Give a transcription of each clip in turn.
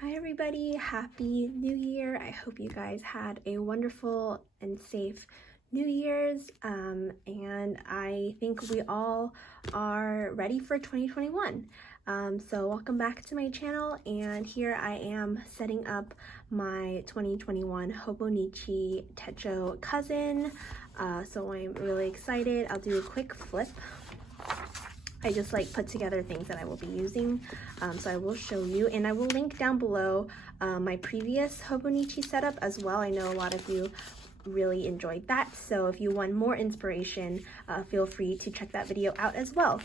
Hi everybody, happy new year. I hope you guys had a wonderful and safe New Year's, and I think we all are ready for 2021. So welcome back to my channel, and here I am setting up my 2021 Hobonichi Techo cousin. So I'm really excited. I'll do a quick flip. I just put together things that I will be using, so I will show you, and I will link down below my previous Hobonichi setup as well. I know a lot of you really enjoyed that, so if you want more inspiration, feel free to check that video out as well.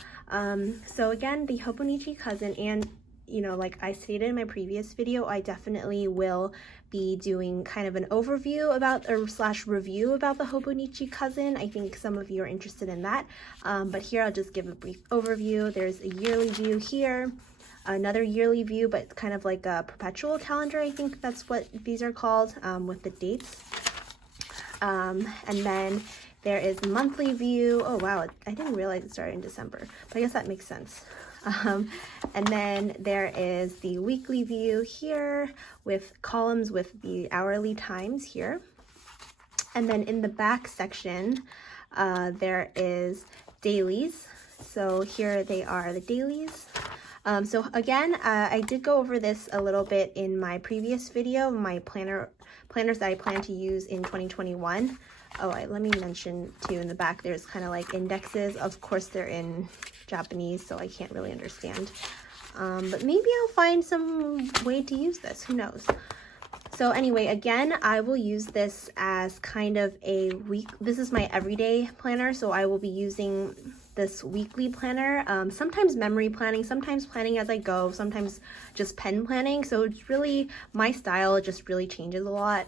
So again, the Hobonichi cousin, and like I stated in my previous video, I definitely will be doing kind of an overview about or slash review about the Hobonichi cousin. I think some of you are interested in that, but here I'll just give a brief overview. There's a yearly view here, another yearly view, but kind of like a perpetual calendar. I think that's what these are called, with the dates. And then there is the monthly view. Oh wow, I didn't realize it started in December, but I guess that makes sense. And then there is the weekly view here with columns with the hourly times here. And then in the back section, there is dailies. So here they are, the dailies. So again, I did go over this a little bit in my previous video, my planners that I plan to use in 2021. Oh, let me mention too, in the back there's kind of like indexes. Of course they're in Japanese, so I can't really understand, but maybe I'll find some way to use this, who knows. So anyway, again, I will use this as kind of a week. This is my everyday planner, so I will be using this weekly planner, sometimes memory planning, sometimes planning as I go, sometimes just pen planning. So it's really my style, it just really changes a lot.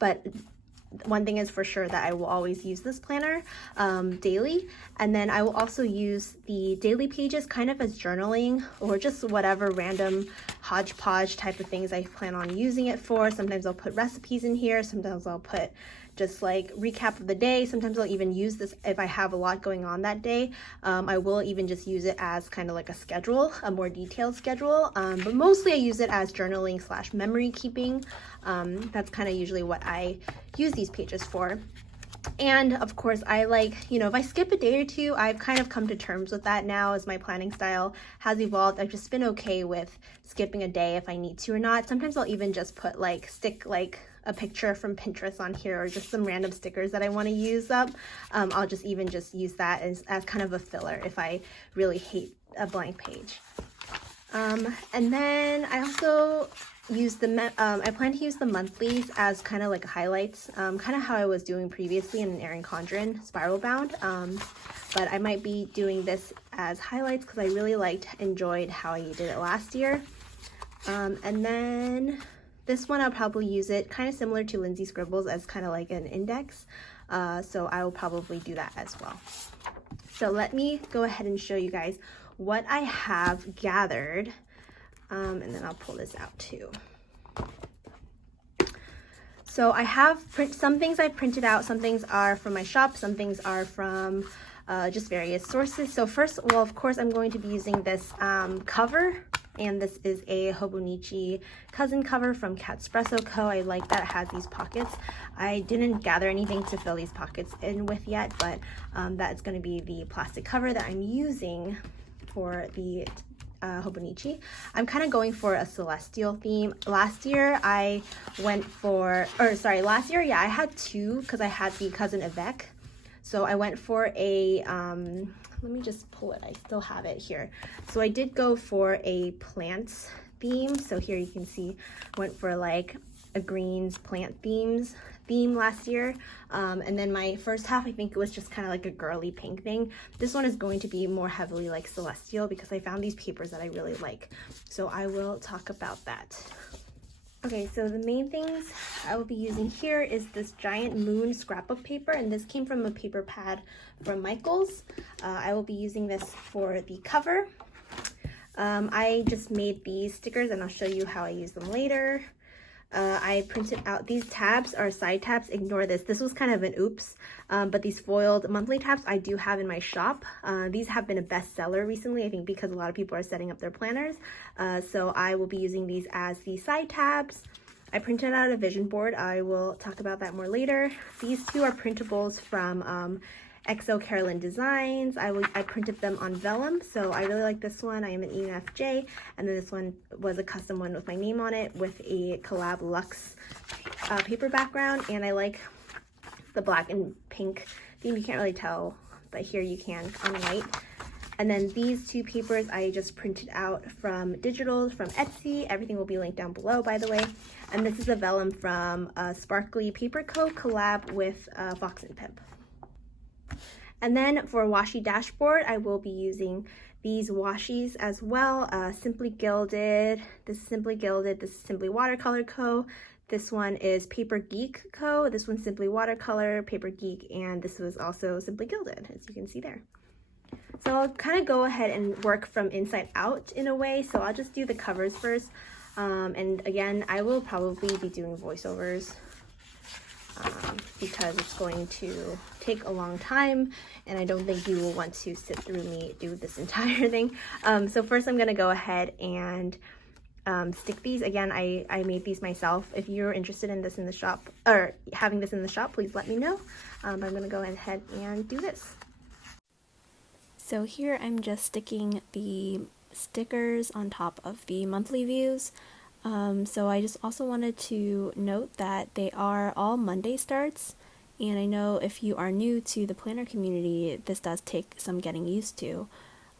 But one thing is for sure that I will always use this planner daily, and then I will also use the daily pages kind of as journaling or just whatever random hodgepodge type of things I plan on using it for. Sometimes I'll put recipes in here, sometimes I'll put just like recap of the day. Sometimes I'll even use this if I have a lot going on that day. I will even just use it as kind of like a schedule, a more detailed schedule, but mostly I use it as journaling slash memory keeping. That's kind of usually what I use these pages for. And of course I if I skip a day or two, I've kind of come to terms with that now as my planning style has evolved. I've just been okay with skipping a day if I need to or not. Sometimes I'll even just put stick a picture from Pinterest on here, or just some random stickers that I want to use up. I'll just use that as kind of a filler if I really hate a blank page. And then I also use I plan to use the monthlies as kind of like highlights, kind of how I was doing previously in an Erin Condren Spiral Bound, but I might be doing this as highlights because I really enjoyed how I did it last year. And then this one I'll probably use it kind of similar to Lindsay Scribbles as kind of like an index, so I will probably do that as well. So let me go ahead and show you guys what I have gathered, and then I'll pull this out too. So I have some things I printed out, some things are from my shop, some things are from just various sources. So first, well, of course, I'm going to be using this cover, and this is a Hobonichi cousin cover from Catspresso Co. I like that it has these pockets. I didn't gather anything to fill these pockets in with yet, but that's going to be the plastic cover that I'm using for the Hobonichi. I'm kind of going for a celestial theme. Last year I went for, last year, yeah, I had two because I had the Cousin Avec. So I went for a, let me just pull it, I still have it here. So I did go for a plants theme. So here you can see, I went for like a greens plant theme last year. And then my first half, I think it was just kind of like a girly pink thing. This one is going to be more heavily like celestial because I found these papers that I really like. So I will talk about that. Okay, so the main things I will be using here is this giant moon scrapbook paper, and this came from a paper pad from Michaels. I will be using this for the cover. I just made these stickers and I'll show you how I use them later. I printed out these tabs are side tabs. Ignore this. This was kind of an oops, but these foiled monthly tabs I do have in my shop. These have been a bestseller recently, I think, because a lot of people are setting up their planners. So I will be using these as the side tabs. I printed out a vision board. I will talk about that more later. These two are printables from XO Carolyn Designs. I printed them on vellum, so I really like this one. I am an ENFJ, and then this one was a custom one with my name on it with a collab luxe paper background, and I like the black and pink theme. You can't really tell, but here you can on white. And then these two papers I just printed out from digitals from Etsy. Everything will be linked down below, by the way. And this is a vellum from Sparkly Paper Co. collab with Fox and Pimp. And then for Washi Dashboard, I will be using these washies as well. Simply Gilded, this is Simply Gilded, this is Simply Watercolor Co. This one is Paper Geek Co. This one's Simply Watercolor, Paper Geek, and this was also Simply Gilded, as you can see there. So I'll kind of go ahead and work from inside out in a way. So I'll just do the covers first. And again, I will probably be doing voiceovers because it's going to take a long time and I don't think you will want to sit through me do this entire thing. So first I'm going to go ahead and stick these. Again, I made these myself. If you're interested in this in the shop or having this in the shop, please let me know. I'm going to go ahead and do this. So here I'm just sticking the stickers on top of the monthly views. So I just also wanted to note that they are all Monday starts, and I know if you are new to the planner community, this does take some getting used to,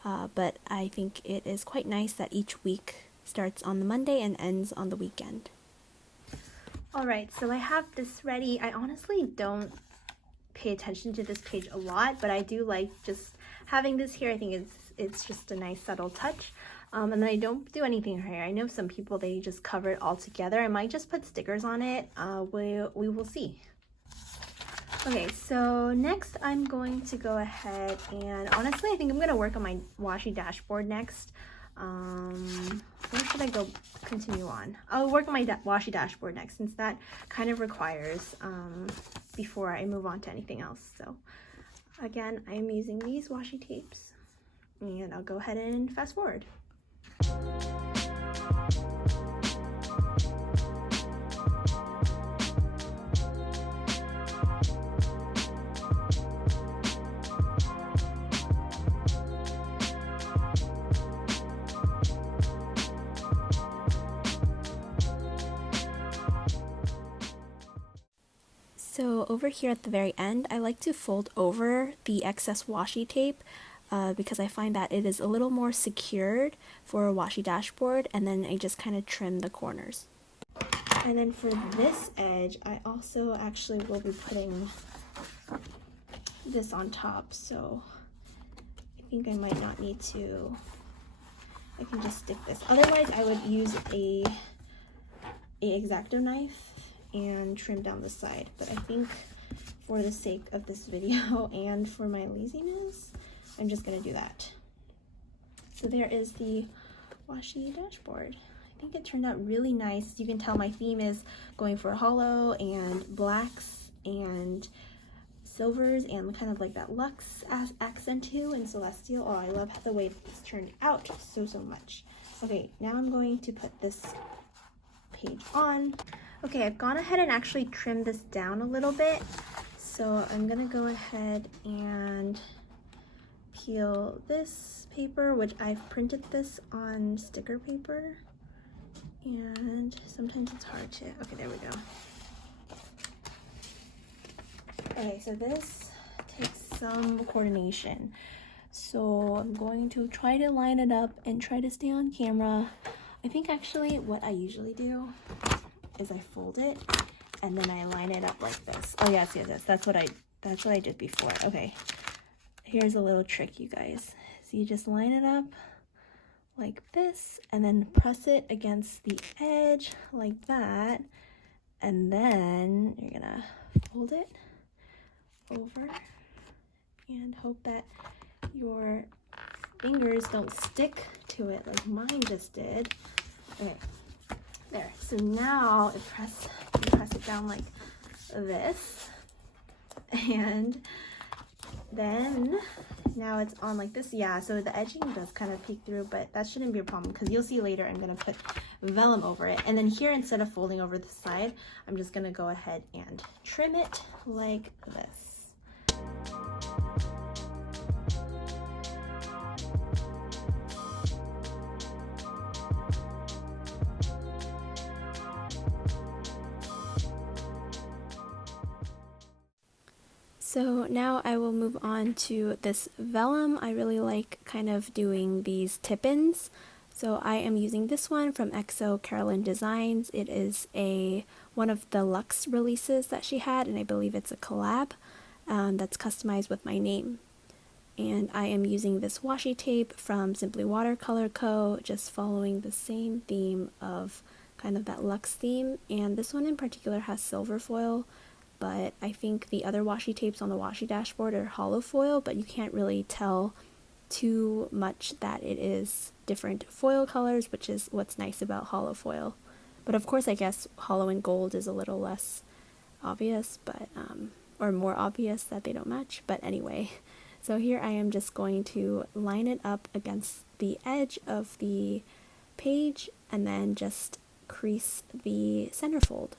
but I think it is quite nice that each week starts on the Monday and ends on the weekend. Alright, so I have this ready. I honestly don't pay attention to this page a lot, but I do like just having this here. I think it's just a nice subtle touch. And then I don't do anything here. I know some people, they just cover it all together. I might just put stickers on it. We will see. Okay, so next I'm going to go ahead and honestly, I think I'm going to work on my Washi Dashboard next. Where should I go continue on? I'll work on my Washi Dashboard next, since that kind of requires before I move on to anything else. So again, I'm using these washi tapes, and I'll go ahead and fast forward. So over here at the very end, I like to fold over the excess washi tape because I find that it is a little more secured for a Washi Dashboard, and then I just kind of trim the corners. And then for this edge, I also actually will be putting this on top, so I think I might not need to, I can just stick this. Otherwise, I would use a X-Acto knife and trim down the side, but I think for the sake of this video and for my laziness, I'm just gonna do that. So there is the Washi Dashboard. I think it turned out really nice. You can tell my theme is going for hollow and blacks and silvers and kind of like that luxe accent too, and celestial. Oh, I love the way this turned out so much. Okay, now I'm going to put this page on. Okay, I've gone ahead and actually trimmed this down a little bit. So I'm gonna go ahead and peel this paper, which I've printed this on sticker paper, and sometimes it's hard to, okay, there we go. Okay, so this takes some coordination. So I'm going to try to line it up and try to stay on camera. I think actually what I usually do is I fold it and then I line it up like this. Oh yes, that's what I did before. Okay, here's a little trick, you guys. So you just line it up like this and then press it against the edge like that, and then you're gonna fold it over and hope that your fingers don't stick to it like mine just did. Okay, there. So now you press it down like this, and then now it's on like this. Yeah, so the edging does kind of peek through, but that shouldn't be a problem because you'll see later I'm gonna put vellum over it. And then here, instead of folding over the side, I'm just gonna go ahead and trim it like this. So now I will move on to this vellum. I really like kind of doing these tip-ins. So I am using this one from XO Carolyn Designs. It is one of the Luxe releases that she had, and I believe it's a collab that's customized with my name. And I am using this washi tape from Simply Watercolor Co., just following the same theme of kind of that Luxe theme. And this one in particular has silver foil, but I think the other washi tapes on the Washi Dashboard are hollow foil, but you can't really tell too much that it is different foil colors, which is what's nice about hollow foil. But of course, I guess hollow and gold is a little less obvious, but or more obvious that they don't match. But anyway, so here I am just going to line it up against the edge of the page and then just crease the centerfold.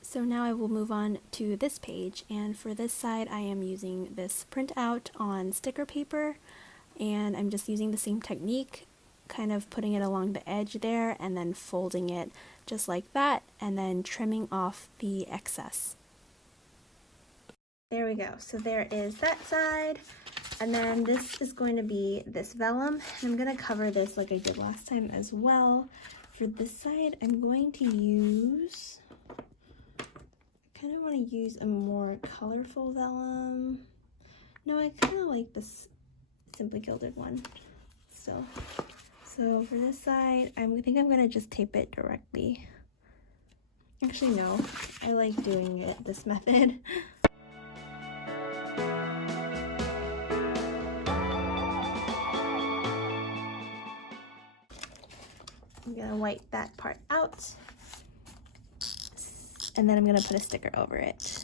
So now I will move on to this page, and for this side I am using this printout on sticker paper, and I'm just using the same technique, kind of putting it along the edge there and then folding it just like that and then trimming off the excess. There we go. So there is that side, and then this is going to be this vellum, and I'm going to cover this like I did last time as well. For this side I'm going to use, I kind of want to use a more colorful vellum. No, I kind of like this Simply Gilded one. So for this side, I think I'm going to just tape it directly. Actually, no, I like doing it this method. I'm going to wipe that part out, and then I'm going to put a sticker over it.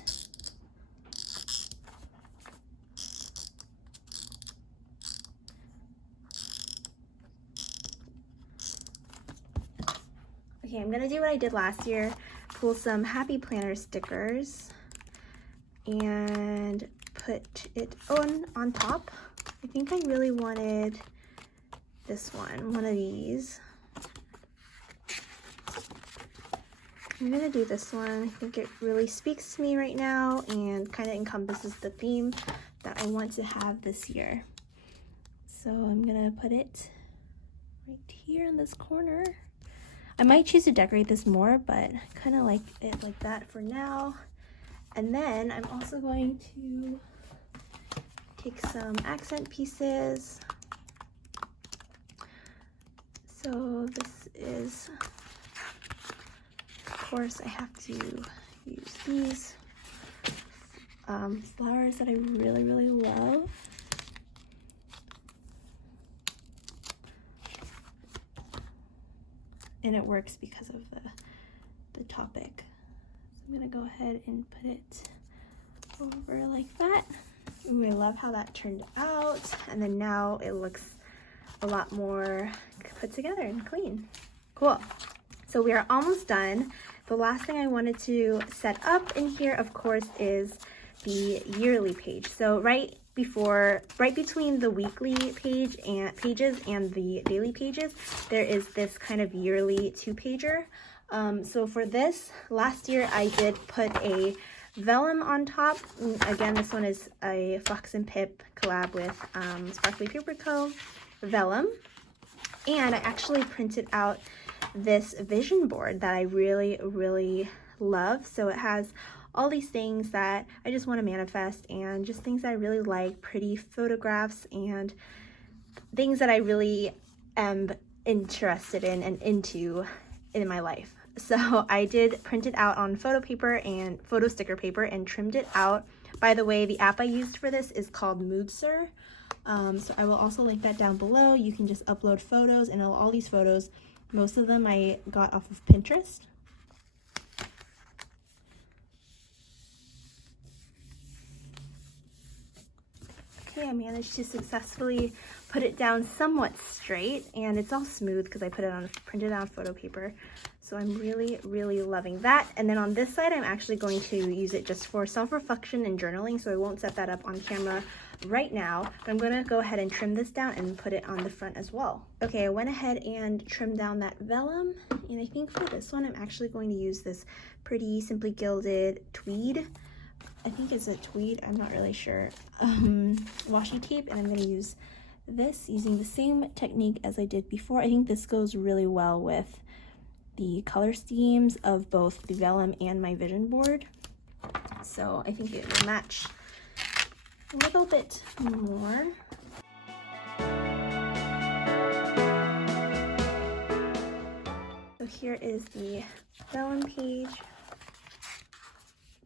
Okay, I'm gonna do what I did last year, pull some Happy Planner stickers and put it on top. I think I really wanted this one of these. I'm gonna do this one. I think it really speaks to me right now and kind of encompasses the theme that I want to have this year. So I'm gonna put it right here in this corner. I might choose to decorate this more, but I kind of like it like that for now. And then I'm also going to take some accent pieces. So this is, of course, I have to use these flowers that I really, really love. And it works because of the topic. So I'm gonna go ahead and put it over like that. Ooh, I love how that turned out. And then now it looks a lot more put together and clean. Cool. So we are almost done. The last thing I wanted to set up in here, of course, is the yearly page. So right between the weekly pages and the daily pages, there is this kind of yearly 2-pager. So for this, last year I did put a vellum on top. Again, this one is a Fox and Pip collab with Sparkly Paper Co. vellum. And I actually printed out this vision board that I really, really love. So it has all these things that I just want to manifest, and just things that I really like, pretty photographs and things that I really am interested in and into in my life. So I did print it out on photo paper and photo sticker paper and trimmed it out. By the way, the app I used for this is called Moodser. So I will also link that down below. You can just upload photos, and all these photos, most of them I got off of Pinterest. Okay, I managed to successfully put it down somewhat straight, and it's all smooth because I put it on printed out photo paper. So I'm really, really loving that. And then on this side, I'm actually going to use it just for self-reflection and journaling, so I won't set that up on camera right now, but I'm gonna go ahead and trim this down and put it on the front as well. Okay, I went ahead and trimmed down that vellum, and I think for this one, I'm actually going to use this pretty Simply Gilded tweed. I think it's a tweed, I'm not really sure. Washi tape, and I'm gonna use this using the same technique as I did before. I think this goes really well with the color schemes of both the vellum and my vision board. So I think it will match a little bit more. So here is the vellum page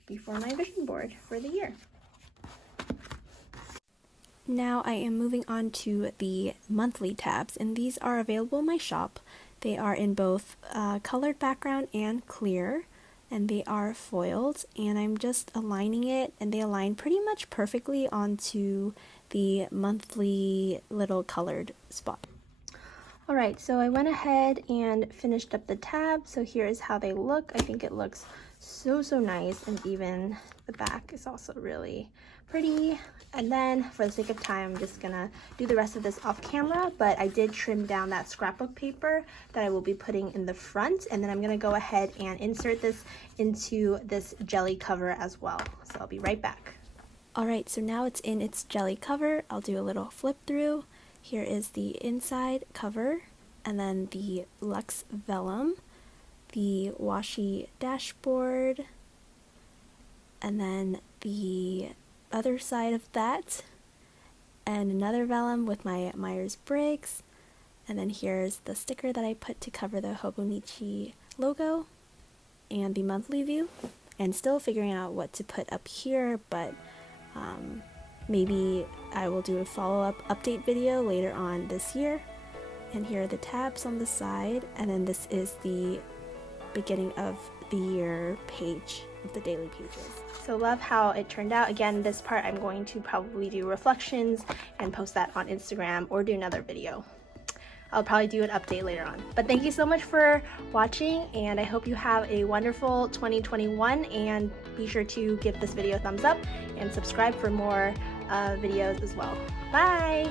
before my vision board for the year. Now I am moving on to the monthly tabs, and these are available in my shop. They are in both colored background and clear, and they are foiled, and I'm just aligning it, and they align pretty much perfectly onto the monthly little colored spot. Alright, so I went ahead and finished up the tab, so here is how they look. I think it looks so nice, and even the back is also really pretty. And then for the sake of time, I'm just gonna do the rest of this off camera, but I did trim down that scrapbook paper that I will be putting in the front, and then I'm gonna go ahead and insert this into this jelly cover as well. So I'll be right back. Alright, so now it's in its jelly cover. I'll do a little flip through. Here is the inside cover, and then the luxe vellum, the washi dashboard, and then the other side of that, and another vellum with my Myers-Briggs, and then here's the sticker that I put to cover the Hobonichi logo, and the monthly view, and still figuring out what to put up here, but maybe I will do a follow-up update video later on this year. And here are the tabs on the side, and then this is the beginning of the year page of the daily pages. So love how it turned out. Again, this part I'm going to probably do reflections and post that on Instagram or do another video. I'll probably do an update later on. But thank you so much for watching, and I hope you have a wonderful 2021, and be sure to give this video a thumbs up and subscribe for more videos as well. Bye!